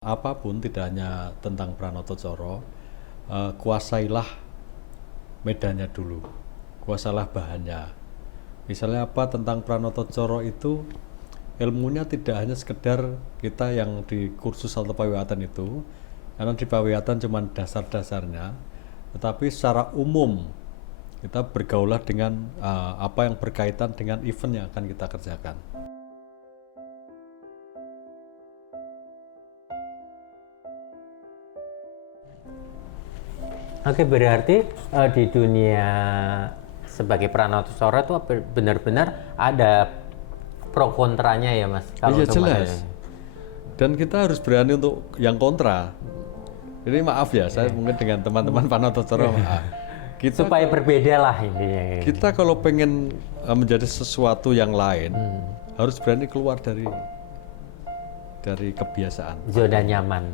Apapun tidak hanya tentang Pranoto Coro, kuasailah medannya dulu, kuasailah bahannya. Misalnya apa tentang Pranoto Coro itu, ilmunya tidak hanya sekedar kita yang di kursus atau pawiatan itu, karena di pawiatan cuma dasar-dasarnya, tetapi secara umum kita bergaulah dengan apa yang berkaitan dengan event yang akan kita kerjakan. Oke, berarti di dunia sebagai Pranoto Coro itu benar-benar ada pro kontranya ya, Mas? Iya jelas. Dan kita harus berani untuk yang kontra. Ini maaf ya, saya mungkin dengan teman-teman Pranoto Coro kita supaya berbeda lah intinya. Kita kalau pengen menjadi sesuatu yang lain, harus berani keluar dari kebiasaan. Zona nyaman.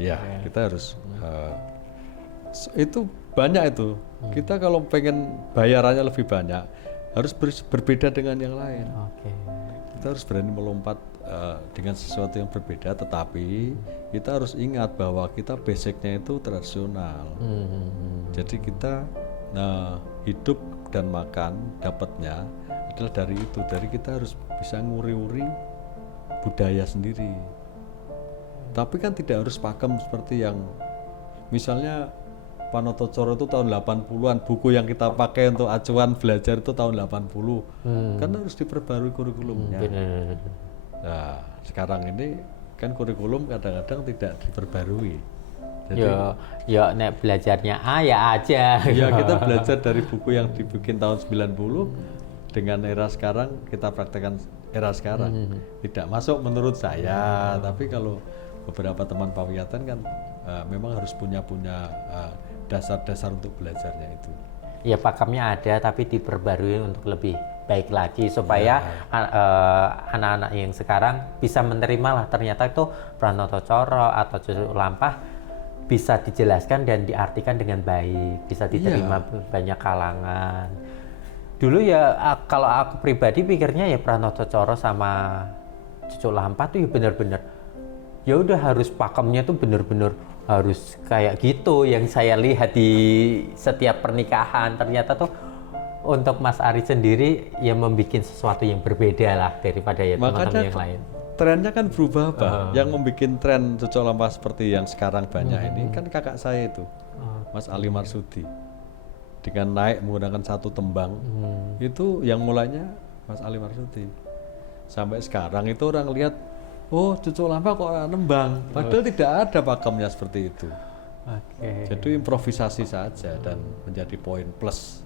Ya, kita harus itu banyak itu. Kita kalau pengen bayarannya lebih banyak, harus berbeda dengan yang lain. Kita harus berani melompat dengan sesuatu yang berbeda, tetapi kita harus ingat bahwa kita basicnya itu tradisional. Jadi kita hidup dan makan dapatnya adalah dari itu. Dari kita harus bisa nguri-uri budaya sendiri. Tapi kan tidak harus pakem seperti yang misalnya Pranoto Coro itu tahun 80-an, buku yang kita pakai untuk acuan belajar itu tahun 80. Kan harus diperbarui kurikulumnya. Nah, sekarang ini kan kurikulum kadang-kadang tidak diperbarui. Jadi ya nek belajarnya A ya aja. Ya kita belajar dari buku yang dibikin tahun 90 dengan era sekarang, kita praktekkan era sekarang. Tidak masuk menurut saya, tapi kalau beberapa teman pawiatan kan memang harus punya dasar-dasar untuk belajarnya itu. Ya pakemnya ada, tapi diperbarui untuk lebih baik lagi supaya anak-anak yang sekarang bisa menerima lah ternyata itu Pranoto Coro atau Cucuk Lampah bisa dijelaskan dan diartikan dengan baik, bisa diterima banyak kalangan. Dulu ya kalau aku pribadi pikirnya ya Pranoto Coro sama Cucuk Lampah tuh ya benar-benar ya udah harus pakemnya tuh benar-benar harus kayak gitu yang saya lihat di setiap pernikahan. Ternyata tuh untuk Mas Ari sendiri ya membuat sesuatu yang berbeda lah daripada ya teman-teman yang lain. Trennya kan berubah, Pak. Yang membuat tren Cucuk Lampah seperti yang sekarang banyak ini kan kakak saya itu, Mas Ali Marsudi. Dengan naik menggunakan satu tembang, itu yang mulanya Mas Ali Marsudi. Sampai sekarang itu orang lihat, oh Cucuk Lampah kok nembang, padahal tidak ada pakemnya seperti itu. Jadi improvisasi saja dan menjadi poin plus.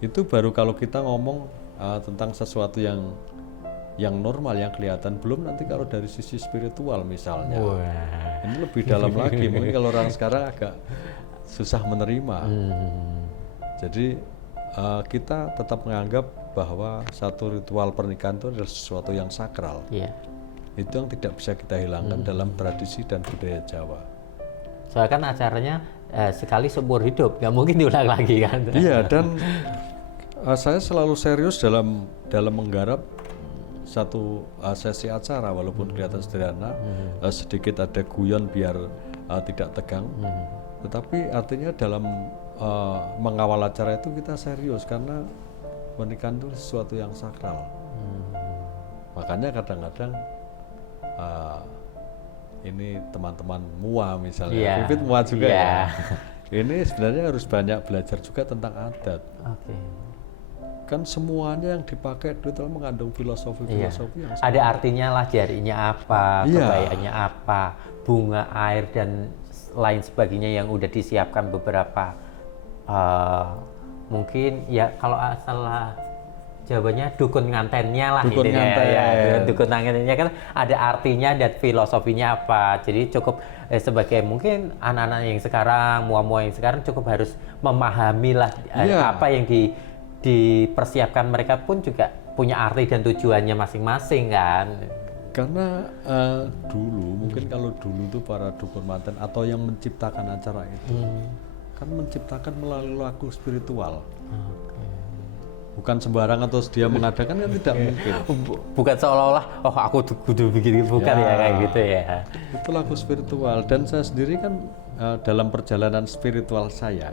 Itu baru kalau kita ngomong tentang sesuatu yang normal, yang kelihatan. Belum nanti kalau dari sisi spiritual misalnya. Ini lebih dalam lagi, mungkin kalau orang sekarang agak susah menerima. Jadi kita tetap menganggap bahwa satu ritual pernikahan itu adalah sesuatu yang sakral. Itu yang tidak bisa kita hilangkan dalam tradisi dan budaya Jawa. Soalnya kan acaranya sekali seumur hidup, nggak mungkin diulang lagi kan? Iya, dan saya selalu serius dalam menggarap satu sesi acara, walaupun kelihatan sederhana, sedikit ada guyon biar tidak tegang, tetapi artinya dalam mengawal acara itu kita serius karena pernikahan itu sesuatu yang sakral. Makanya kadang-kadang ini teman-teman MUA misalnya, Vivit MUA juga ya. Ini sebenarnya harus banyak belajar juga tentang adat. Kan semuanya yang dipakai itu mengandung filosofi yang ada artinya lah, jarinya apa, kebayanya apa, bunga, air dan lain sebagainya yang udah disiapkan beberapa. Mungkin ya kalau salah jawabannya dukun ngantennya lah, dukun ngantennya kan ada artinya dan filosofinya apa. Jadi cukup sebagai mungkin anak-anak yang sekarang, mua-mua yang sekarang cukup harus memahami lah apa yang dipersiapkan. Mereka pun juga punya arti dan tujuannya masing-masing kan. Karena dulu mungkin kalau dulu tuh para dukun manten atau yang menciptakan acara itu kan menciptakan melalui lagu spiritual. bukan sembarangan terus dia mengadakan kan tidak mungkin. Bukan seolah-olah aku kudu begini, bukan ya kayak gitu ya. Itu lagu spiritual, dan saya sendiri kan dalam perjalanan spiritual saya,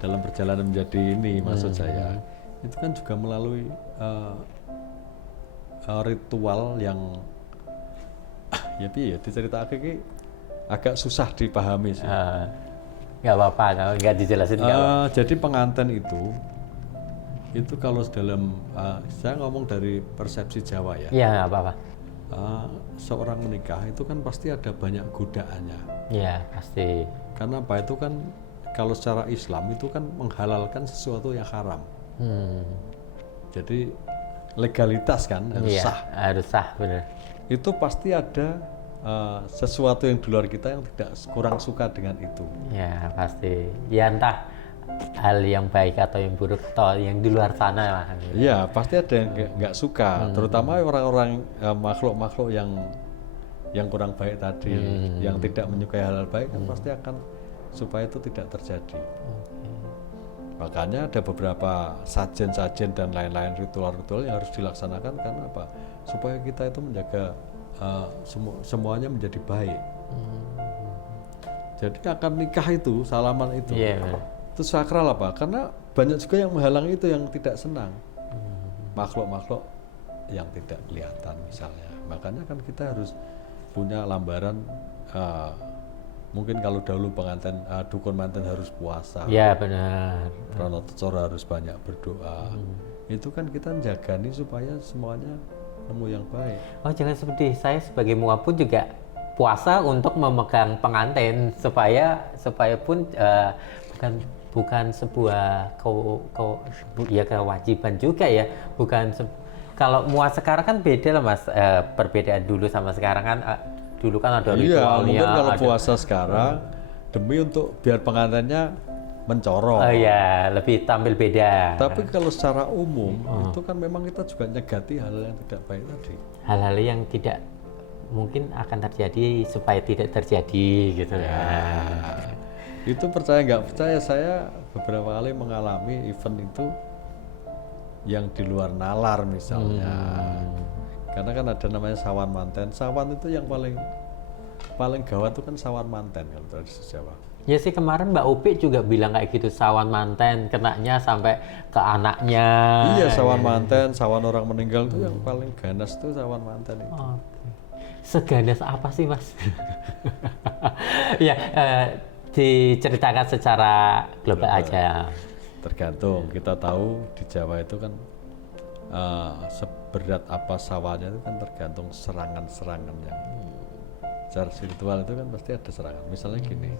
dalam perjalanan menjadi ini maksud saya, itu kan juga melalui ritual yang ya diceritakan ini agak susah dipahami sih. Nggak apa-apa, nggak dijelasin. Jadi pengantin itu kalau dalam saya ngomong dari persepsi Jawa ya. Iya, nggak apa-apa. Seorang menikah itu kan pasti ada banyak godaannya. Iya, pasti. Karena apa, itu kan kalau secara Islam itu kan menghalalkan sesuatu yang haram. Jadi legalitas kan harus sah. Harus sah, benar. Itu pasti ada sesuatu yang di luar kita yang tidak kurang suka dengan itu. Ya pasti. Ya entah hal yang baik atau yang buruk atau yang di luar sana lah. Iya pasti ada yang nggak suka, terutama orang-orang makhluk-makhluk yang kurang baik tadi, yang tidak menyukai hal-hal baik kan pasti akan supaya itu tidak terjadi. Makanya ada beberapa sajen-sajen dan lain-lain ritual-ritual yang harus dilaksanakan karena apa? Supaya kita itu menjaga semuanya menjadi baik. Jadi akan nikah itu, salaman itu, itu sakral apa? Karena banyak juga yang menghalangi itu, yang tidak senang. Makhluk-makhluk yang tidak kelihatan misalnya. Makanya kan kita harus punya lambaran. Mungkin kalau dahulu pengantin dukun manten harus puasa. Ya benar. Pranatacara harus banyak berdoa. Itu kan kita menjaga nih supaya semuanya nemu yang baik. Oh jangan seperti saya sebagai mua pun juga puasa untuk memegang pengantin supaya pun bukan sebuah kewajiban juga ya, bukan kalau mua sekarang kan beda lah Mas, perbedaan dulu sama sekarang kan. Dulu kan ada ritualnya. Mungkin kalau puasa sekarang demi untuk biar pengantinnya mencorong. Oh iya, lebih tampil beda. Tapi kalau secara umum itu kan memang kita juga nyegati hal yang tidak baik tadi. Hal-hal yang tidak mungkin akan terjadi supaya tidak terjadi gitu ya. Itu percaya nggak percaya, saya beberapa kali mengalami event itu yang di luar nalar misalnya. Karena kan ada namanya sawan manten. Sawan itu yang paling gawat itu kan sawan manten kalau tradisi Jawa. Ya sih kemarin Mbak Upi juga bilang kayak gitu, sawan manten kenanya sampai ke anaknya. Iya sawan manten, sawan orang meninggal itu yang paling ganas tuh sawan manten itu. Seganas apa sih Mas? Ya diceritakan secara global aja. Tergantung, kita tahu di Jawa itu kan seberat apa sawahnya itu kan tergantung serangan-serangannya. Secara spiritual itu kan pasti ada serangan. Misalnya gini,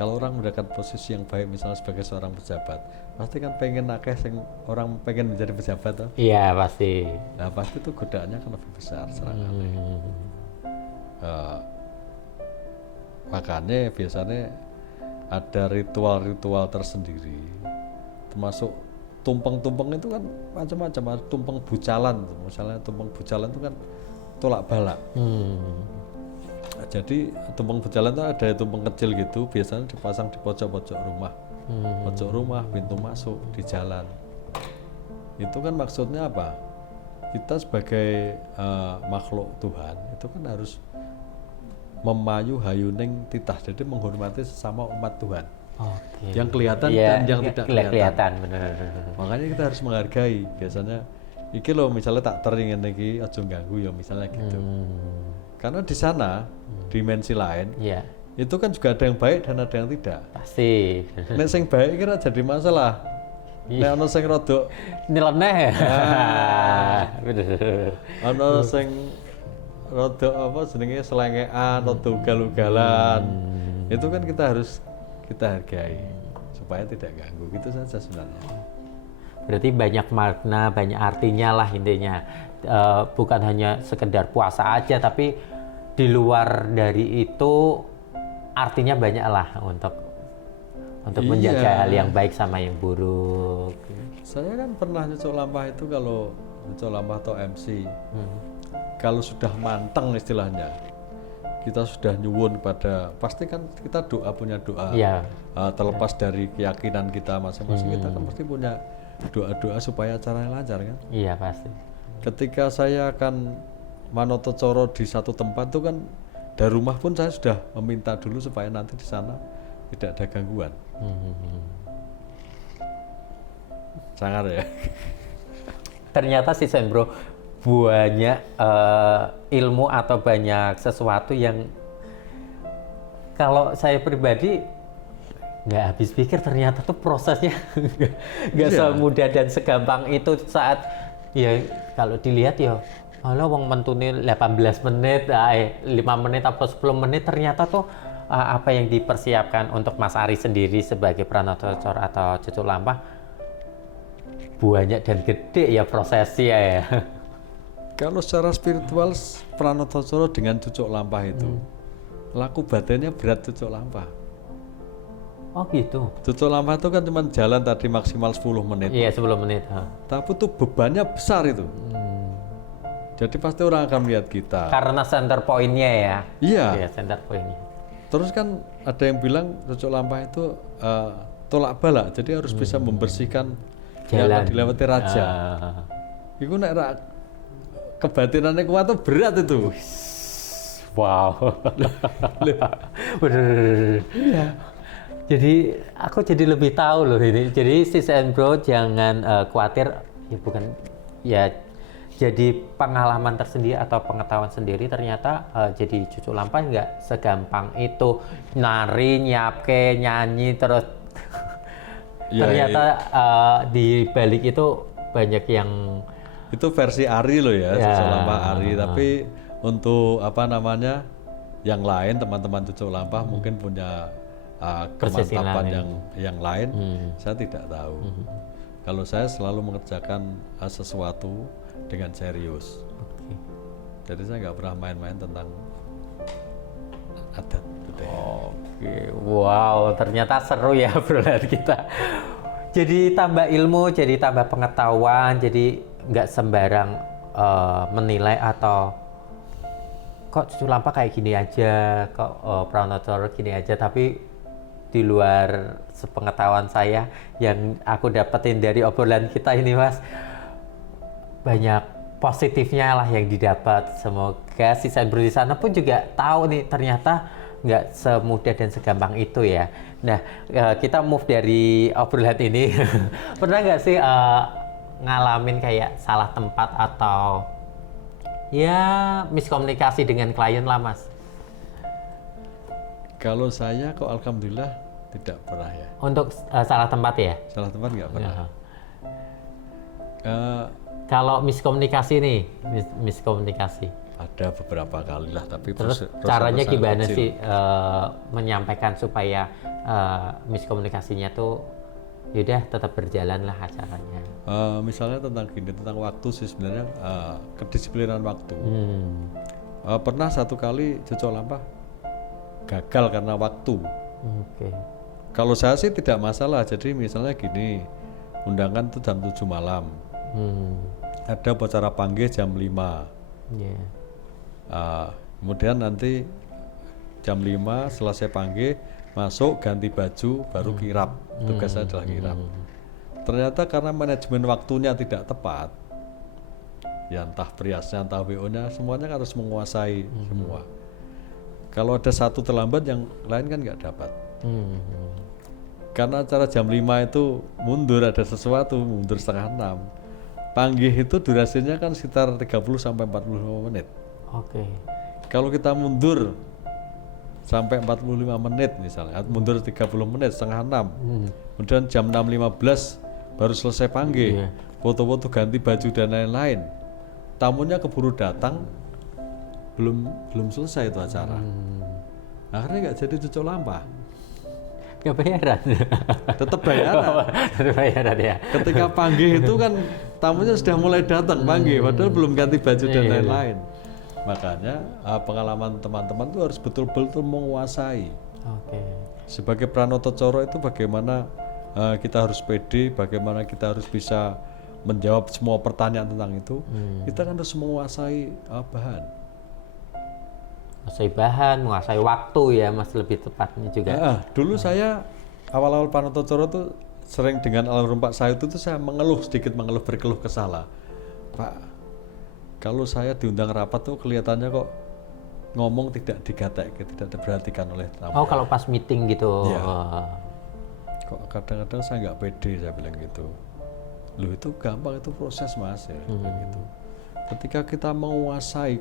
kalau orang mendapat posisi yang baik, misalnya sebagai seorang pejabat, pasti kan pengen orang pengen menjadi pejabat toh? Iya pasti. Nah pasti itu godaannya kan lebih besar serangannya. Makanya biasanya ada ritual-ritual tersendiri, termasuk tumpeng-tumpeng itu kan macam-macam. Ada tumpeng bucalan, misalnya tumpeng bucalan itu kan tolak balak. Jadi tumpeng bucalan itu ada tumpeng kecil gitu, biasanya dipasang di pojok-pojok rumah, pintu masuk di jalan. Itu kan maksudnya apa? Kita sebagai makhluk Tuhan itu kan harus memayu hayuning titah, jadi menghormati sesama umat Tuhan. Yang kelihatan dan yang tidak kelihatan. Benar. Makanya kita harus menghargai. Biasanya iki loh misalnya tak teringin iki aja ganggu ya misalnya gitu. Karena di sana dimensi lain itu kan juga ada yang baik dan ada yang tidak. Pasti. Nek sing baik kira jadi masalah. Nek ono sing rodok nyeleneh. Ono sing rodok apa jenenge selengean, rodok ugal-ugalan. Itu kan kita harus hargai supaya tidak ganggu, gitu saja sebenarnya. Berarti banyak makna, banyak artinya lah intinya. Bukan hanya sekedar puasa aja, tapi di luar dari itu artinya banyak lah untuk menjaga hal yang baik sama yang buruk. Saya kan pernah nyucuk lampah itu, kalau nyucuk lampah atau MC, kalau sudah manteng istilahnya, kita sudah nyuwun pada, pasti kan kita punya doa terlepas dari keyakinan kita masing-masing. Kita kan pasti punya doa-doa supaya acaranya lancar kan. Iya pasti. Ketika saya akan manoto coro di satu tempat tuh kan, dari rumah pun saya sudah meminta dulu supaya nanti di sana tidak ada gangguan. Sangar ya. Ternyata sih Sembro banyak ilmu atau banyak sesuatu yang kalau saya pribadi nggak habis pikir, ternyata tuh prosesnya nggak semudah dan segampang itu. Saat ya kalau dilihat ya kalau wong mentune 18 menit, 5 menit atau 10 menit, ternyata tuh apa yang dipersiapkan untuk Mas Ari sendiri sebagai Pranoto Coro atau Cucuk Lampah banyak dan gede ya prosesnya ya. Kalau secara spiritual Pranoto Coro dengan Cucuk Lampah itu laku badannya berat Cucuk Lampah. Oh gitu. Cucuk Lampah itu kan cuma jalan tadi maksimal 10 menit. Iya 10 menit. Tapi tuh bebannya besar itu. Jadi pasti orang akan melihat kita. Karena center point-nya ya. Iya. Iya center point-nya. Terus kan ada yang bilang Cucuk Lampah itu tolak balak, jadi harus bisa membersihkan jalan dilewati raja. Itu nek kebatinannya kuat tuh berat itu. Wow. Bener. Iya. Jadi aku jadi lebih tahu loh ini. Jadi sis and bro jangan khawatir, ya bukan ya, jadi pengalaman tersendiri atau pengetahuan sendiri. Ternyata jadi Cucuk Lampah nggak segampang itu, nari, nyapke, nyanyi terus. Ya, ternyata di balik itu banyak yang itu versi Ari loh ya, Cucuk Lampah Ari. Tapi untuk apa namanya yang lain, teman-teman Cucuk Lampah mungkin punya kemantapan yang lain. Saya tidak tahu. Kalau saya selalu mengerjakan sesuatu dengan serius. Jadi saya nggak pernah main-main tentang adat budaya. Wow, ternyata seru ya obrolan kita. Jadi tambah ilmu, jadi tambah pengetahuan, jadi nggak sembarang menilai atau kok Cucuk Lampah kayak gini aja, kok Pranoto Coro gini aja. Tapi di luar sepengetahuan saya yang aku dapetin dari obrolan kita ini Mas, banyak positifnya lah yang didapat. Semoga si Sembro di sana pun juga tahu nih ternyata nggak semudah dan segampang itu ya. Nah kita move dari obrolan ini. Pernah nggak sih ngalamin kayak salah tempat atau ya miskomunikasi dengan klien lah Mas? Kalau saya kok alhamdulillah tidak pernah ya. Untuk salah tempat ya? Salah tempat nggak pernah. Kalau miskomunikasi nih, miskomunikasi. Ada beberapa kali lah, tapi terus caranya gimana sih menyampaikan supaya miskomunikasinya tuh yaudah tetap berjalan lah acaranya. Misalnya tentang gini, tentang waktu sih sebenarnya, kedisiplinan waktu. Pernah satu kali Cucuk Lampah gagal karena waktu. Kalau saya sih tidak masalah. Jadi misalnya gini, undangan tuh jam 7 malam. Ada acara panggih jam 5. Kemudian nanti jam 5 selesai panggih, masuk ganti baju, baru kirap. Tugas saya adalah kirap. Ternyata karena manajemen waktunya tidak tepat, ya entah periasnya, entah WO-nya, semuanya harus menguasai semua. Kalau ada satu terlambat, yang lain kan nggak dapat. Karena acara jam 5 itu mundur, ada sesuatu, mundur setengah 6. Panggih itu durasinya kan sekitar 30-45 menit. Kalau kita mundur sampai 45 menit misalnya, mundur 30 menit, setengah 6. Kemudian jam 6.15 baru selesai panggih, foto-foto ganti baju dan lain-lain. Tamunya keburu datang, belum selesai itu acara. Akhirnya nggak jadi Cucuk Lampah. Nggak bayaran? Tetap bayaran. Tetap bayaran ya. Ketika panggih itu kan tamunya sudah mulai datang panggih, padahal belum ganti baju dan lain-lain. Makanya pengalaman teman-teman itu harus betul-betul menguasai. Sebagai Pranoto Coro itu bagaimana kita harus pede, bagaimana kita harus bisa menjawab semua pertanyaan tentang itu. Kita kan harus menguasai bahan. Menguasai bahan, menguasai waktu ya Mas, lebih tepatnya juga. Dulu saya awal-awal Pranoto Coro tuh sering dengan almarhum Pak Sayut itu saya berkeluh kesah. Pak, kalau saya diundang rapat tuh kelihatannya kok ngomong tidak digatek, tidak diperhatikan oleh tamu. Oh, kalau pas meeting gitu. Ya. Kok kadang-kadang saya nggak pede, saya bilang gitu. Loh itu gampang, itu proses Mas ya, gitu. Ketika kita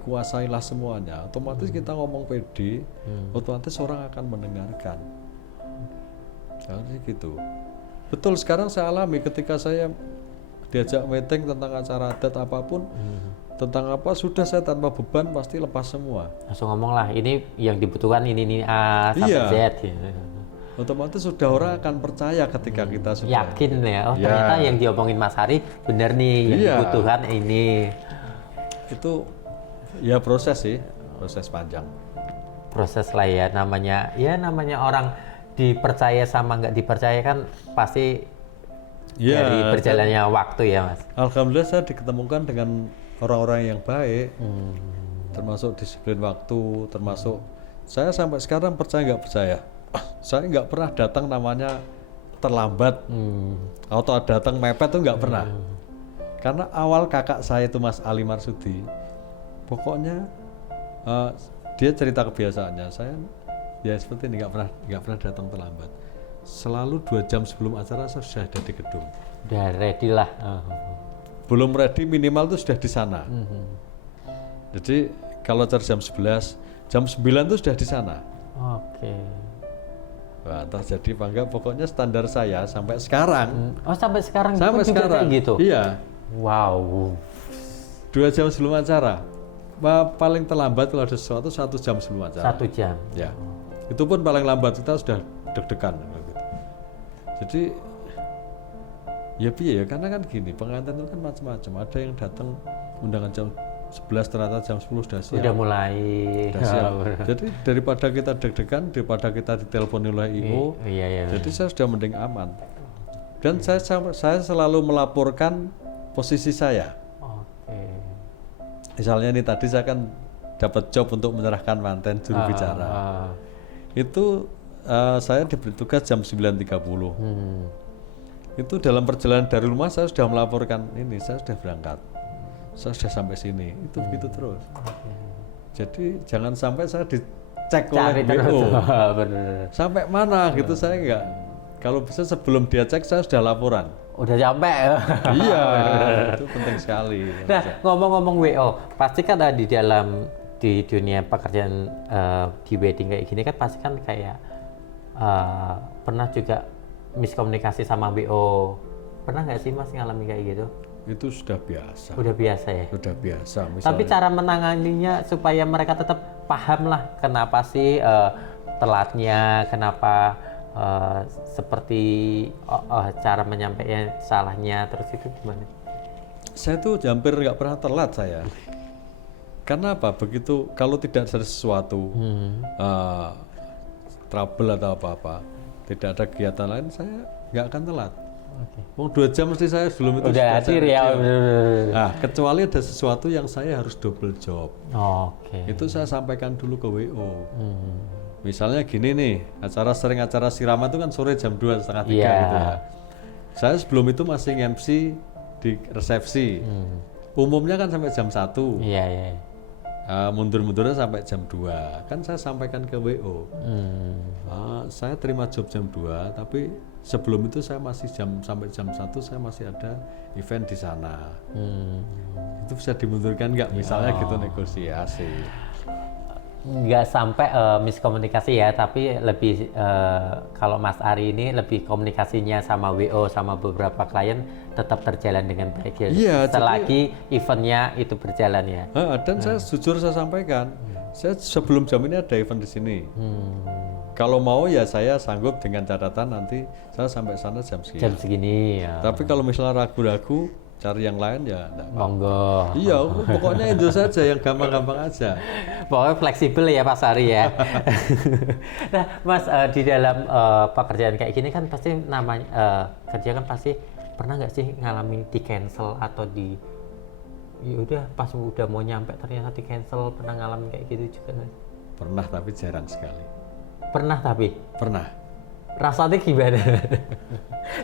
kuasailah semuanya, otomatis kita ngomong pede, otomatis orang akan mendengarkan. Jadi gitu. Betul, sekarang saya alami ketika saya diajak meeting tentang acara adat apapun, tentang apa, sudah saya tanpa beban pasti lepas semua. Langsung ngomong lah, ini yang dibutuhkan ini A sampai Z. Gitu. Otomatis sudah orang akan percaya ketika kita sudah yakin ya, ternyata yang diomongin Mas Hari benar nih, yang dibutuhkan ini. Itu ya proses sih, proses panjang. Proses lah ya, namanya orang dipercaya sama nggak dipercaya kan pasti dari berjalannya waktu ya Mas. Alhamdulillah saya diketemukan dengan orang-orang yang baik, termasuk disiplin waktu, termasuk saya sampai sekarang percaya nggak percaya, saya nggak pernah datang namanya terlambat atau datang mepet tuh nggak pernah. Karena awal kakak saya itu Mas Ali Marsudi, pokoknya dia cerita kebiasaannya, saya ya seperti ini, nggak pernah datang terlambat. Selalu 2 jam sebelum acara saya sudah ada di gedung. Udah ready lah. Belum ready minimal itu sudah di sana. Jadi kalau acara jam 11, jam 9 itu sudah di sana. Oke. Wah, entah jadi apa enggak, pokoknya standar saya sampai sekarang. Oh, sampai sekarang sampai juga sekarang kayak gitu? Iya. Wow. 2 jam sebelum acara. Paling terlambat kalau ada sesuatu 1 jam sebelum acara. 1 jam. Ya. Itu pun paling lambat kita sudah deg-degan gitu. Jadi ya piye ya, karena kan gini, pengantin itu kan macam-macam. Ada yang datang undangan jam 11 ternyata jam 10 sudah siap. Udah mulai. Siap. Jadi daripada kita deg-degan, daripada kita ditelepon oleh IO, jadi saya sudah mending aman. Dan saya selalu melaporkan posisi saya. Misalnya nih tadi saya kan dapat job untuk menyerahkan manten juru bicara. Itu saya diberi tugas jam 9.30. Itu dalam perjalanan dari rumah saya sudah melaporkan ini, saya sudah berangkat, saya sudah sampai sini. Itu begitu terus. Jadi jangan sampai saya dicek oleh BO sampai mana gitu, saya enggak. Kalau bisa sebelum dia cek saya sudah laporan. Udah sampai. Iya, itu penting sekali. Nah, ngomong-ngomong WO, pasti kan ada di dunia pekerjaan di wedding kayak gini kan pasti kan kayak pernah juga miskomunikasi sama WO. Pernah nggak sih Mas ngalami kayak gitu? Itu sudah biasa. Udah biasa ya? Sudah biasa. Misalnya, tapi cara menanganinya supaya mereka tetap paham lah kenapa sih telatnya, kenapa seperti cara menyampaikan salahnya, terus itu gimana? Saya tuh hampir nggak pernah telat saya. Karena apa? Begitu kalau tidak ada sesuatu trouble atau apa-apa, tidak ada kegiatan lain, saya nggak akan telat. Mau 2 jam mesti saya sebelum itu udah hadir ya. Nah, kecuali ada sesuatu yang saya harus double job. Itu saya sampaikan dulu ke WO. Misalnya gini nih, acara siraman itu kan sore jam 2, setengah 3 gitu ya. Saya sebelum itu masih MC di resepsi. Umumnya kan sampai jam 1. Mundur-mundurnya sampai jam 2. Kan saya sampaikan ke WO. Saya terima job jam 2, tapi sebelum itu saya masih sampai jam 1 saya masih ada event di sana. Itu bisa dimundurkan nggak? Misalnya gitu, negosiasi. Nggak sampai miskomunikasi ya, tapi lebih kalau Mas Ari ini lebih komunikasinya sama WO sama beberapa klien tetap terjalan dengan baik ya. Iya, selagi eventnya itu berjalan ya. Dan saya jujur saya sampaikan, saya sebelum jam ini ada event di sini. Kalau mau ya saya sanggup dengan catatan nanti saya sampai sana jam segini. Jam segini ya. Tapi kalau misalnya ragu-ragu, cari yang lain ya enggak apa-apa. Monggo. Iya, pokoknya itu saja yang gampang-gampang aja. Pokoknya fleksibel ya Pak Sari ya. Nah, Mas di dalam pekerjaan kayak gini kan pasti namanya kerja kan pasti pernah nggak sih ngalami di cancel atau ya udah pas udah mau nyampe ternyata di cancel, pernah ngalamin kayak gitu juga nggak? Pernah, tapi jarang sekali. Pernah tapi? Pernah. rasanya gimana?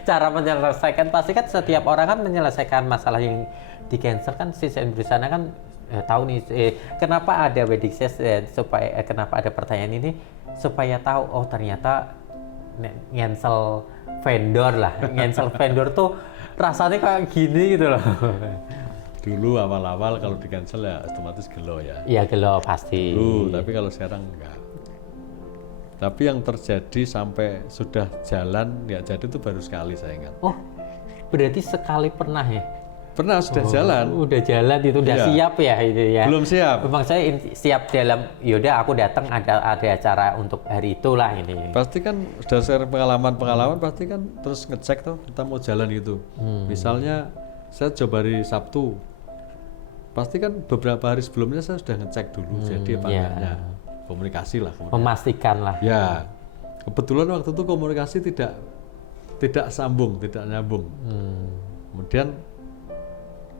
Cara menyelesaikan, pasti kan setiap orang kan menyelesaikan masalah yang di cancel kan si sendiri sana kan tahu nih kenapa ada wedding sales supaya kenapa ada pertanyaan ini supaya tahu oh ternyata cancel vendor lah, cancel vendor tuh rasanya kayak gini gitu loh. Dulu awal-awal kalau di cancel ya otomatis gelo ya. Iya gelo pasti. Dulu, tapi kalau sekarang enggak. Tapi yang terjadi sampai sudah jalan nggak jadi itu baru sekali saya ingat. Oh, berarti sekali pernah ya? Pernah sudah jalan. Udah jalan itu udah siap ya itu ya. Belum siap. Memang saya siap dalam yaudah aku datang ada acara untuk hari itulah ini. Pasti kan sudah share pengalaman pasti kan terus ngecek tuh kita mau jalan gitu. Misalnya saya coba hari Sabtu. Pasti kan beberapa hari sebelumnya saya sudah ngecek dulu jadi apa enggaknya. Komunikasi lah. Memastikan lah. Ya. Kebetulan waktu itu komunikasi tidak sambung, tidak nyambung. Kemudian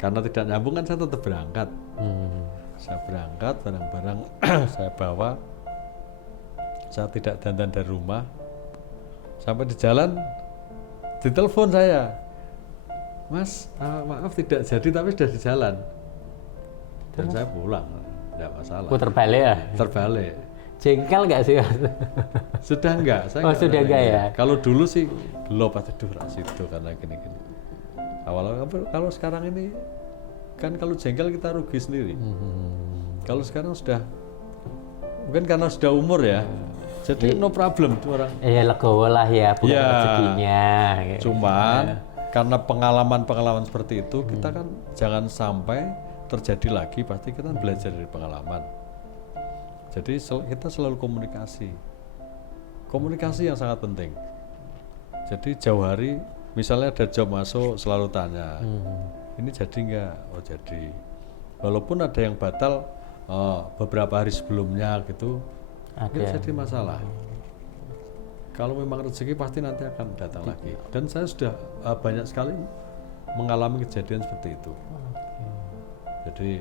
karena tidak nyambung kan saya tetap berangkat. Saya berangkat, barang-barang saya bawa. Saya tidak dandan dari rumah. Sampai di jalan, ditelepon saya. Mas, maaf tidak jadi tapi sudah di jalan. Dan saya pulang, tidak masalah. Putar balik ya? Terbalik. Jengkel nggak sih? Sudah enggak. Saya sudah enggak ya? Kalau dulu sih belum pasti itu karena gini-gini. Awalnya kalau sekarang ini kan kalau jengkel kita rugi sendiri. Kalau sekarang sudah mungkin karena sudah umur ya. Jadi no problem tuh orang. Legowo lah ya bukan rezekinya. Cuman karena pengalaman seperti itu kita kan jangan sampai terjadi lagi, pasti kita belajar dari pengalaman. Jadi kita selalu komunikasi yang sangat penting. Jadi jauh hari misalnya ada job masuk selalu tanya ini jadi enggak? Oh jadi, walaupun ada yang batal beberapa hari sebelumnya gitu nggak jadi masalah. Kalau memang rezeki pasti nanti akan datang lagi. Dan saya sudah banyak sekali mengalami kejadian seperti itu. Jadi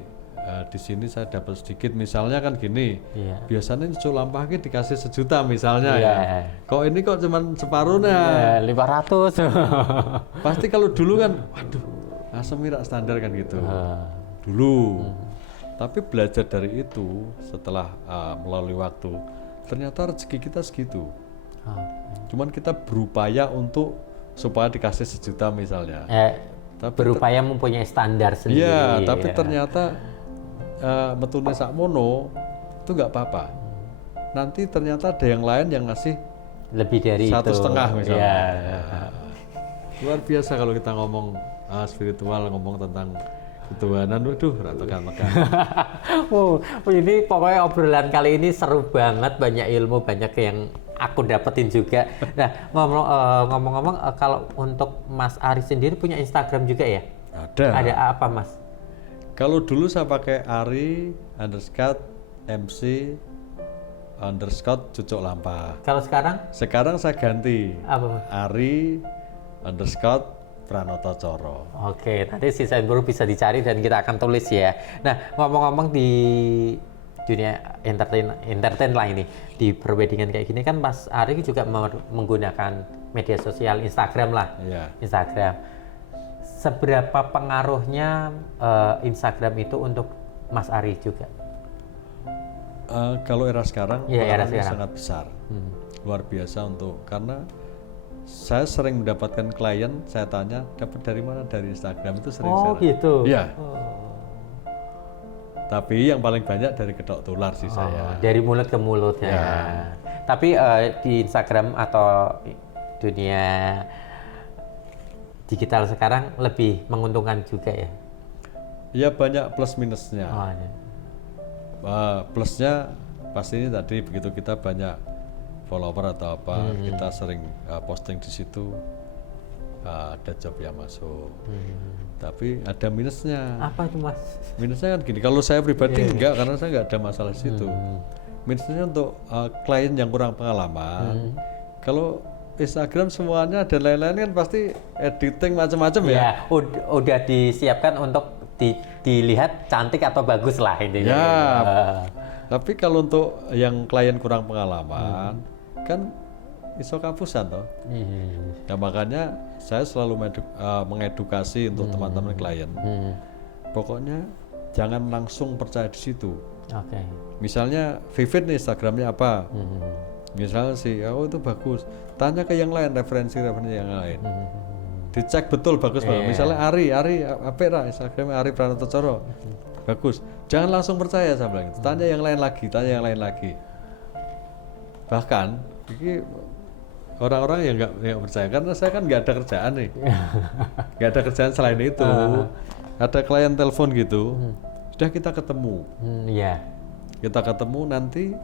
di sini saya dapat sedikit, misalnya kan gini, biasanya cucu lampah dikasih 1 juta misalnya ya. Kok ini kok cuman separuhnya? 500. Pasti kalau dulu kan, waduh, asam mirak standar kan gitu. Dulu. Tapi belajar dari itu setelah melalui waktu, ternyata rezeki kita segitu. Cuman kita berupaya untuk supaya dikasih 1 juta misalnya. Tapi berupaya mempunyai standar sendiri. Iya, tapi ternyata metune sakmono itu nggak apa-apa. Nanti ternyata ada yang lain yang ngasih lebih dari 1,5 misalnya. Luar biasa kalau kita ngomong spiritual, ngomong tentang ketuhanan, waduh, tekan-tekan. Ini pokoknya obrolan kali ini seru banget, banyak ilmu, banyak yang aku dapetin juga. Nah, ngomong-ngomong, kalau untuk Mas Ari sendiri punya Instagram juga ya? Ada. Ada apa, Mas? Kalau dulu saya pakai Ari_MC_cucuk lampah. Kalau sekarang? Sekarang saya ganti. Apa? Ari_Pranoto Coro. Oke, nanti si Sainburu bisa dicari dan kita akan tulis ya. Nah, ngomong-ngomong di dunia entertain lah ini, di perweddingan kayak gini kan Mas Ari juga menggunakan media sosial Instagram lah. Iya. Instagram. Seberapa pengaruhnya Instagram itu untuk Mas Ari juga? Kalau era sekarang, sangat besar, luar biasa karena saya sering mendapatkan klien, saya tanya dapat dari mana, dari Instagram itu sering. Oh gitu. Iya. Tapi yang paling banyak dari kedok tular sih saya. Dari mulut ke mulut ya. Tapi di Instagram atau dunia digital sekarang lebih menguntungkan juga ya? Ya banyak plus minusnya. Iya. Plusnya pasti ini tadi begitu kita banyak follower atau apa, kita sering posting di situ, ada job yang masuk. Tapi ada minusnya. Apa itu Mas? Minusnya kan gini, kalau saya pribadi enggak, karena saya enggak ada masalah di situ. Minusnya untuk klien yang kurang pengalaman, kalau Instagram semuanya dan lain-lain kan pasti editing macam-macam ya. Udah disiapkan untuk dilihat cantik atau bagus lah intinya. Ya. Tapi kalau untuk yang klien kurang pengalaman, kan iso kapusan toh. Ya makanya saya selalu mengedukasi untuk teman-teman klien. Pokoknya jangan langsung percaya di situ. Misalnya Vivid nih Instagramnya apa? Misalnya sih, oh itu bagus. Tanya ke yang lain, referensi yang lain. Dicek betul bagus banget. Misalnya Ari apa Instagramnya Ari Pranoto Coro. Bagus. Jangan langsung percaya saya bilang gitu. Tanya yang lain lagi. Bahkan ini orang-orang yang nggak percaya karena saya kan nggak ada kerjaan nih. Nggak ada kerjaan selain itu. Ada klien telepon gitu. Sudah kita ketemu. Kita ketemu nanti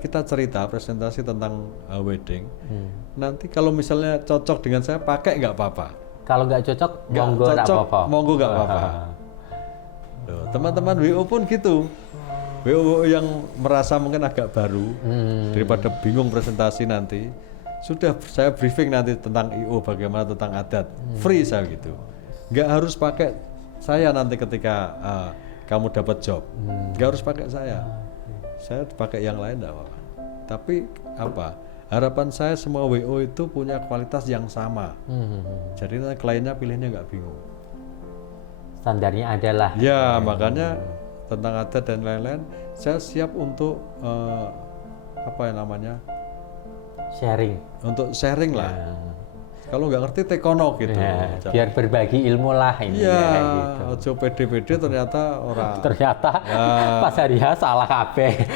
kita cerita presentasi tentang wedding. Nanti kalau misalnya cocok dengan saya pakai nggak apa-apa. Kalau nggak cocok, monggo nggak apa-apa. Teman-teman WO pun gitu. WO yang merasa mungkin agak baru, daripada bingung presentasi nanti, sudah saya briefing nanti tentang IO, bagaimana tentang adat, free saya gitu. Nggak harus pakai saya nanti ketika kamu dapat job, nggak harus pakai saya pakai yang lain nggak apa-apa. Tapi harapan saya semua WO itu punya kualitas yang sama, jadi nanti kliennya pilihnya nggak bingung. Standarnya adalah. Ya makanya tentang adat dan lain-lain, saya siap untuk sharing. Untuk sharing lah. Kalau nggak ngerti tekono gitu. Biar berbagi ilmu lah ini. Iya. Ojo pede-pede ternyata orang. Ternyata pas hari salah kabeh.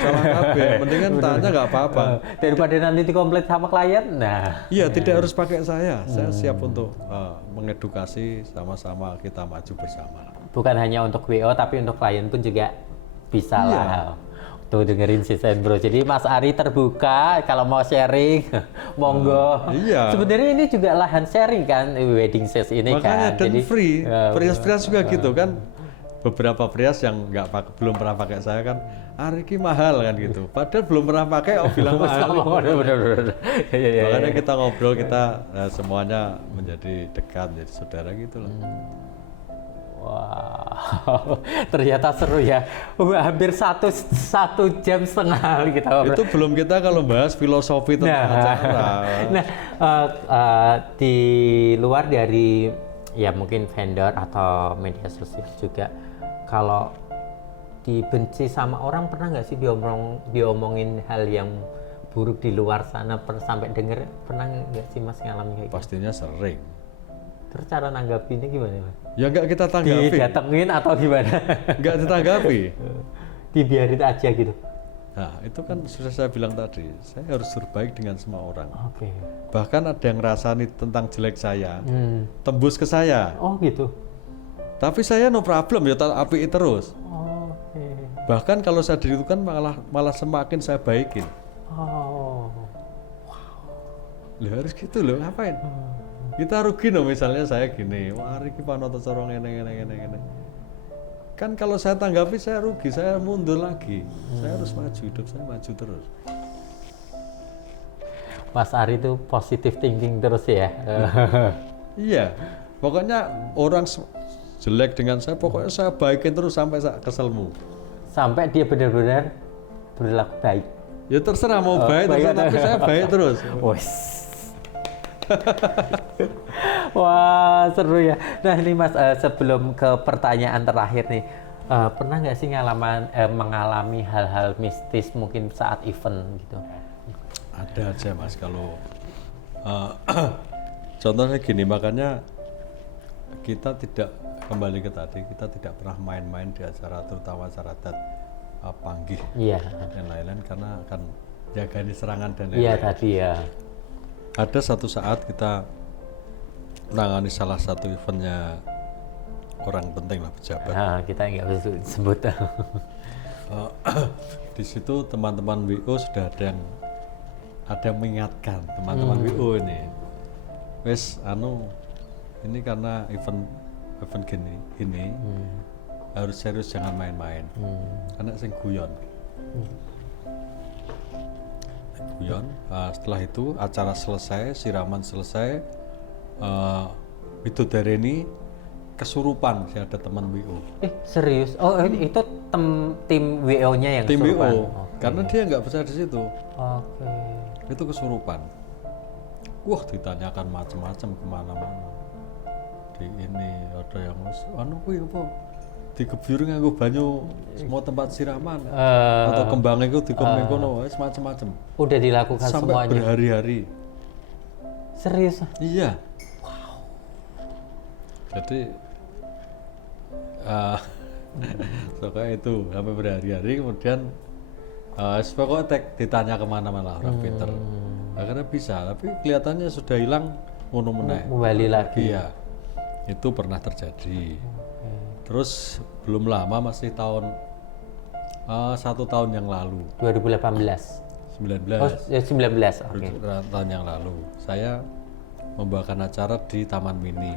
Mendingan tanya nggak apa-apa. Daripada nanti dikomplit sama klien. Nah. Iya, tidak harus pakai saya. Saya siap untuk mengedukasi, sama-sama kita maju bersama. Bukan hanya untuk WO tapi untuk klien pun juga bisa lah. Tuh dengerin si Bro. Jadi Mas Ari terbuka kalau mau sharing, monggo. Sebenarnya ini juga lahan sharing kan, wedding sales ini. Makanya, kan. Dan jadi free. Prias-prias juga gitu kan. Beberapa prias yang belum pernah pakai saya kan, Ari ki mahal kan gitu. Padahal belum pernah pakai, bilang mahal. Bener. Makanya kita ngobrol, kita semuanya menjadi dekat, menjadi saudara gitu loh. Wow, ternyata seru ya. Hampir satu jam setengah kita ngobrol. Itu belum kita kalau bahas filosofi tentang acara. Di luar dari ya mungkin vendor atau media sosial juga, kalau dibenci sama orang pernah nggak sih diomongin hal yang buruk di luar sana, sampai denger, pernah nggak sih Mas ngalamin kayak gitu? Pastinya sering. Terus cara nanggapinnya gimana Mas? Ya nggak kita tanggapi. Didatengin atau gimana? Nggak ditanggapi. Dibiarin aja gitu. Nah itu kan sudah saya bilang tadi, saya harus berbaik dengan semua orang. Oke. Bahkan ada yang rasani tentang jelek saya, tembus ke saya. Oh gitu. Tapi saya no problem, ya api terus. Oke. Bahkan kalau saya dirugikan malah semakin saya baikin. Wow. Loh harus gitu loh, ngapain? Kita rugi loh misalnya saya gini, wah Riki Pranoto Coro ngene. Kan kalau saya tanggapi saya rugi, saya mundur lagi. Saya harus maju, hidup saya maju terus. Mas Ari itu positive thinking terus ya. Iya, pokoknya orang jelek dengan saya, pokoknya saya baikin terus sampai keselmu. Sampai dia benar-benar berlaku baik. Ya terserah mau baik terserah, tapi saya baik terus. Wah seru ya. Nah ini Mas, sebelum ke pertanyaan terakhir nih, pernah nggak sih mengalami hal-hal mistis mungkin saat event gitu? Ada aja Mas, kalau contohnya gini, makanya kita tidak kembali ke tadi, kita tidak pernah main-main di acara, terutama acara adat panggih dan lain-lain, karena akan jaga serangan dan lain-lain. Iya tadi ya. Ada satu saat kita menangani salah satu eventnya orang penting lah, pejabat. Nah, kita nggak bisa sebut. Di situ teman-teman WO sudah ada yang mengingatkan teman-teman WO ini, wes ini karena event gini harus serius, jangan main-main. Karena sing guyon. Setelah itu acara selesai, siraman selesai, itu dari ini kesurupan ada teman WO. Serius? Oh itu tim WO-nya yang tim kesurupan? WO. Karena dia nggak bisa di situ. Oke. Itu kesurupan. Wah, ditanyakan macam-macam kemana-mana. Di ini ada yang anu kuwi apa? Dikebyur nganggo banyu semua tempat siraman atau kembang itu dikomeng kono wis macam-macam. Udah dilakukan Sampai semuanya. berhari-hari. Serius? Iya. Wow. Jadi pokoknya itu sampai berhari-hari, kemudian pokoknya ditanya kemana-mana orang pinter. Akhirnya bisa, tapi kelihatannya sudah hilang ngono meneh. Kembali lagi. Iya, itu pernah terjadi. Terus belum lama, masih tahun 1 tahun yang lalu, 2018. 19. Oh, ya 19. Oke. Tahun yang lalu, saya membawakan acara di Taman Mini.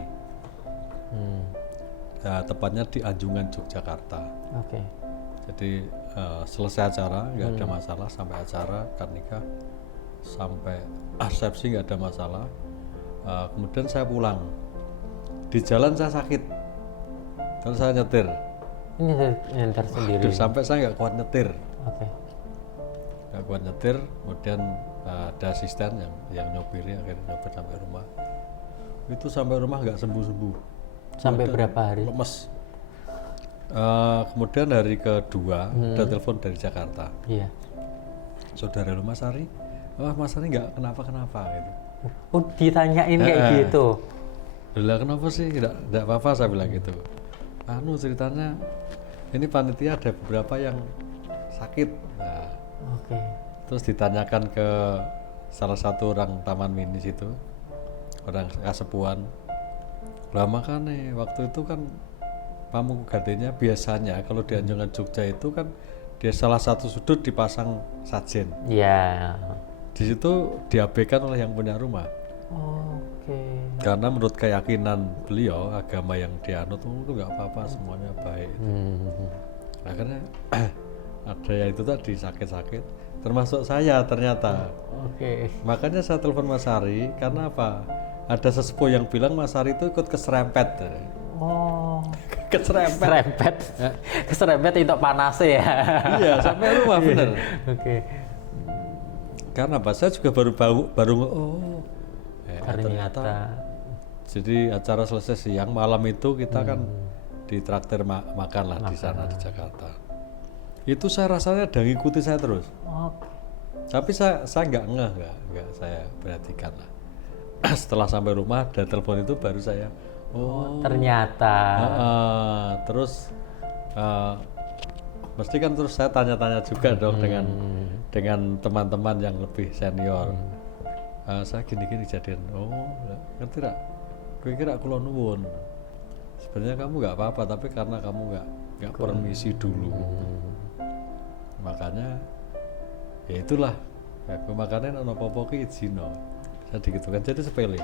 Nah, tepatnya di Anjungan, Yogyakarta. Oke. Jadi selesai acara nggak ada masalah, sampai acara akad nikah sampai resepsi nggak ada masalah. Kemudian saya pulang, di jalan saya sakit, terus saya nyetir. Ini nyetir sendiri. Aduh, sampai saya nggak kuat nyetir, Oke. nggak kuat nyetir. Kemudian ada asisten yang nyopiri, akhirnya nyopir sampai rumah. Itu sampai rumah nggak sembuh-sembuh. Sampai berapa hari? Lemes. Kemudian hari kedua ada telepon dari Jakarta. Iya. Saudara lu Mas Ari, wah Mas Ari nggak kenapa-kenapa gitu. Oh, ditanyain kayak gitu. Lah kenapa sih? Nggak apa-apa, saya bilang gitu. Anu ceritanya, ini panitia ada beberapa yang sakit. Nah, Oke. terus ditanyakan ke salah satu orang Taman Mini situ, orang kasepuan. Lah makanya waktu itu kan Pamungku Gadenya biasanya kalau di Anjungan Jogja itu kan di salah satu sudut dipasang sajen. Iya. Di situ diabaikan oleh yang punya rumah. Oke. Karena menurut keyakinan beliau, agama yang dianut itu nggak apa-apa, semuanya baik. Akhirnya ada yang itu tadi sakit-sakit, termasuk saya ternyata. Oke. Makanya saya telepon Mas Ari, karena apa? Ada sesepuh yang bilang Mas Ari itu ikut keserempet. Oh. Keserempet. Keserempet. Keserempet itu panasnya ya. Iya, sampai rumah bener. Oke. Karena apa? Saya juga baru Ternyata. Jadi acara selesai siang, malam itu kita kan ditraktir makan lah di sana di Jakarta. Itu saya rasanya ada ngikuti saya terus. Oke. Tapi saya nggak nggak saya perhatikan lah. Setelah sampai rumah ada telepon itu baru saya Ternyata. terus mesti kan terus saya tanya-tanya juga dong dengan teman-teman yang lebih senior. Saya gini-gini jadian, ngerti gak? Gue kira kula nuwun. Sebenarnya kamu nggak apa-apa, tapi karena kamu nggak permisi dulu, makanya ya itulah. Aku makanya ono apa-apa ki izin saya digitukan, jadi sepele.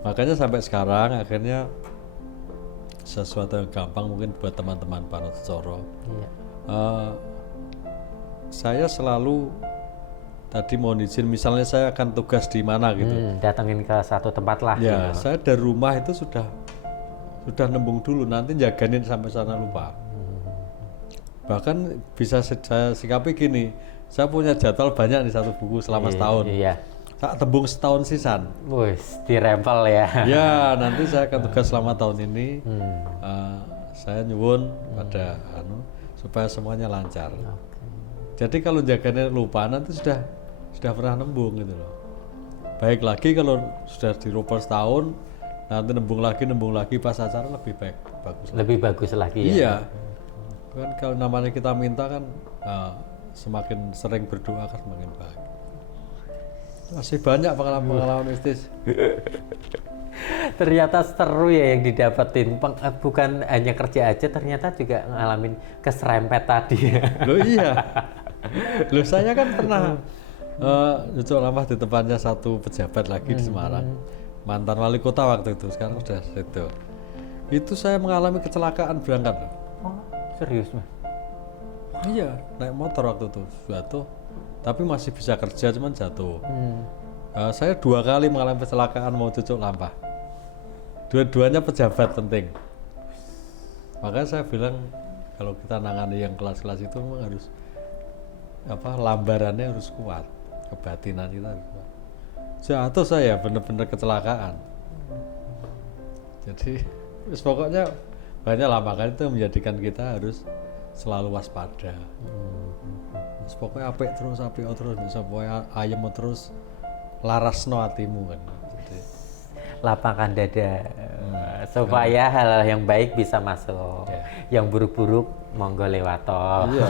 Makanya sampai sekarang akhirnya sesuatu yang gampang mungkin buat teman-teman Panotcoro. Iya. Saya selalu tadi mohon izin, misalnya saya akan tugas di mana gitu. Datengin ke satu tempat lah. Ya, gitu. saya dari rumah itu sudah nembung dulu, nanti jagain sampai sana lupa. Bahkan bisa saya sikapi gini, saya punya jadwal banyak di satu buku selama setahun. Iya. Tak tembung setahun sisan. Wis, dirempel ya. Ya, nanti saya akan tugas selama tahun ini. Saya nyuwun pada supaya semuanya lancar. Jadi kalau jaganya lupa nanti sudah pernah nembung gitu loh. Baik lagi kalau sudah dirubah setahun, nanti nembung lagi pas acara lebih bagus. Lebih bagus lagi ya. Iya. Kan kalau namanya kita minta kan semakin sering berdoa kan semakin baik. Masih banyak pengalaman mistis. Ternyata seru ya yang didapetin. Bukan hanya kerja aja, ternyata juga ngalamin keserempet tadi. Loh iya. Loh saya kan pernah nyucuk lama di tempatnya satu pejabat lagi di Semarang. Mantan wali kota waktu itu, sekarang sudah itu. Itu saya mengalami kecelakaan berangkat. Oh, serius Mas? Iya, naik motor waktu itu jatuh, tapi masih bisa kerja, cuman jatuh. Saya 2 kali mengalami kecelakaan mau cucuk lampah. Dua-duanya pejabat penting. Makanya saya bilang kalau kita nangani yang kelas-kelas itu memang harus lambarannya harus kuat, kebatinan kita harus kuat. Jatuh saya benar-benar kecelakaan. Jadi pokoknya banyak lah, makanya itu menjadikan kita harus selalu waspada. Pokoknya apik terus supaya ayem terus larasno hatimu kan. Jadi, lapangkan dada supaya hal yang baik bisa masuk. Yang buruk-buruk monggo lewat toh. Iya.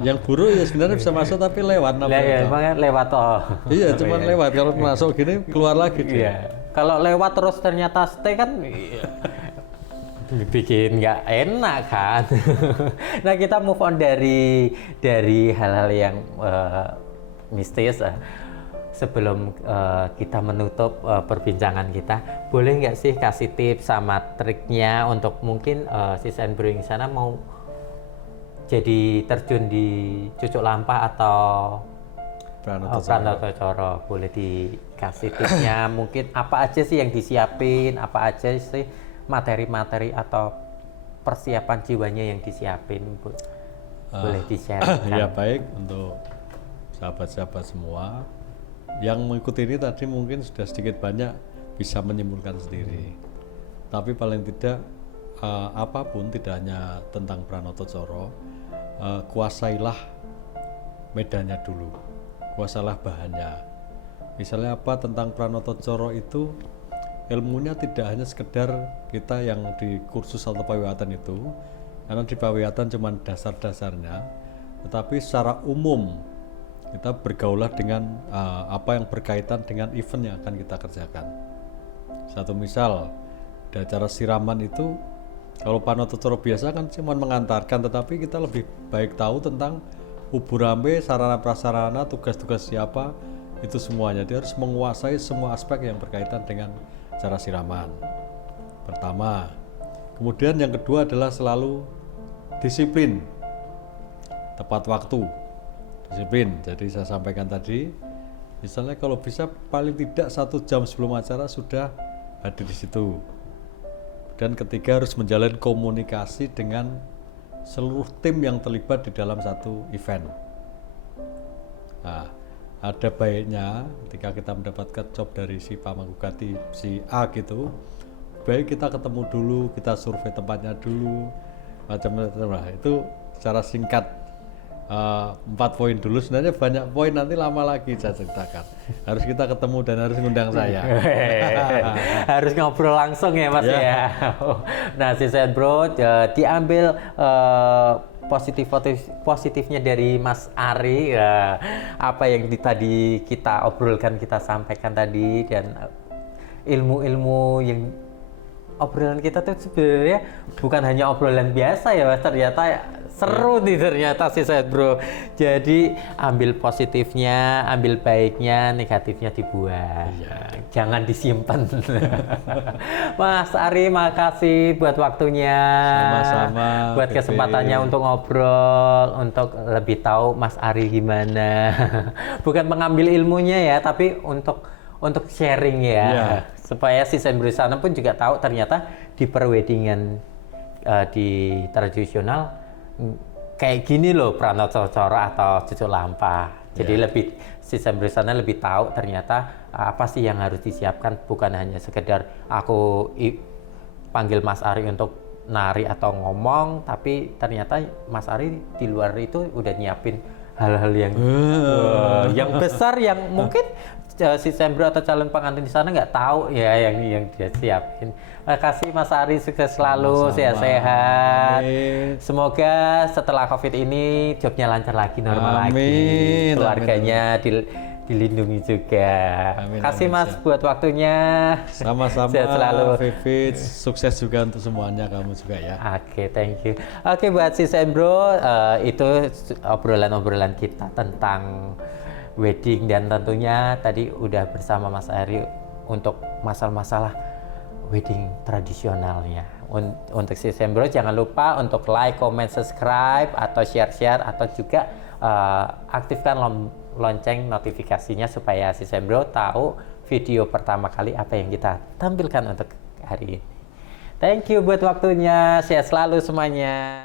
Yang buruk ya sebenarnya bisa masuk tapi lewat. Lewat toh. Iya, cuman lewat. Kalau masuk gini keluar lagi. Iya. Kalau lewat terus ternyata stay kan bikin nggak enak kan. Nah, kita move on dari hal-hal yang mistis. Sebelum kita menutup perbincangan kita, boleh nggak sih kasih tips sama triknya untuk mungkin Sis and Bro yang sana mau jadi terjun di Cucuk Lampah atau Pranoto Coro? Boleh dikasih tipsnya, mungkin apa aja sih yang disiapin, apa aja sih materi-materi atau persiapan jiwanya yang disiapin, Bu? Boleh di-share. Ya, baik, untuk sahabat-sahabat semua yang mengikuti ini tadi mungkin sudah sedikit banyak bisa menyimpulkan sendiri. Tapi paling tidak apapun, tidak hanya tentang Pranoto Coro, kuasailah medannya dulu, kuasailah bahannya. Misalnya apa tentang Pranoto Coro itu, ilmunya tidak hanya sekedar kita yang di kursus atau pawiatan itu, karena di pawiatan cuma dasar-dasarnya, tetapi secara umum kita bergaulah dengan apa yang berkaitan dengan event yang akan kita kerjakan. Satu misal, di acara siraman itu, kalau Pranoto Coro biasa kan cuma mengantarkan, tetapi kita lebih baik tahu tentang uburambe, sarana prasarana, tugas-tugas siapa, itu semuanya. Dia harus menguasai semua aspek yang berkaitan dengan acara siraman. Pertama. Kemudian yang kedua adalah selalu disiplin, tepat waktu. Disiplin. Jadi saya sampaikan tadi, misalnya kalau bisa paling tidak 1 jam sebelum acara sudah hadir di situ. Dan ketiga, harus menjalin komunikasi dengan seluruh tim yang terlibat di dalam satu event. Nah, ada baiknya ketika kita mendapatkan job dari si pamagugati si A gitu, baik kita ketemu dulu, kita survei tempatnya dulu, macam-macam lah. Itu secara singkat 4 poin dulu. Sebenarnya banyak poin, nanti lama lagi saya ceritakan. Harus kita ketemu dan harus ngundang saya. Harus ngobrol langsung ya Mas ya. Nah, Sis and Bro, diambil positifnya dari Mas Ari, apa yang tadi kita obrolkan, kita sampaikan tadi, dan ilmu-ilmu yang obrolan kita tuh sebenarnya bukan hanya obrolan biasa ya Mas, ternyata seru nih ternyata sih saya Bro. Jadi ambil positifnya, ambil baiknya, negatifnya dibuang. Jangan disimpan. Mas Ari, makasih buat waktunya. Sama-sama. Buat kesempatannya untuk ngobrol, untuk lebih tahu Mas Ari gimana. Bukan mengambil ilmunya ya, tapi untuk sharing ya. Supaya si Sis and Bro sana pun juga tahu ternyata di perweddingan di tradisional kayak gini loh Pranoto Coro atau Cucuk Lampah. Jadi lebih si Sis and Bro sana lebih tahu ternyata apa sih yang harus disiapkan, bukan hanya sekedar aku panggil Mas Ari untuk nari atau ngomong, tapi ternyata Mas Ari di luar itu udah nyiapin hal-hal yang besar yang mungkin si Sembro atau calon pengantin di sana nggak tahu ya yang dia siapin. Terima kasih Mas Ari, sukses selalu, sehat-sehat. Semoga setelah COVID ini jobnya lancar lagi, normal lagi, keluarganya dilindungi juga. Kasih Mas buat waktunya. Sama-sama. Sehat selalu. Vivit, sukses juga untuk semuanya, kamu juga ya. Oke, thank you. Oke, buat Sis and Bro, itu obrolan-obrolan kita tentang wedding, dan tentunya tadi udah bersama Mas Ari untuk masalah-masalah wedding tradisionalnya. Untuk Sis and Bro, jangan lupa untuk like, comment, subscribe, atau share-share, atau juga aktifkan lonceng notifikasinya supaya Sis and Bro tahu video pertama kali apa yang kita tampilkan untuk hari ini. Thank you buat waktunya, sehat selalu semuanya.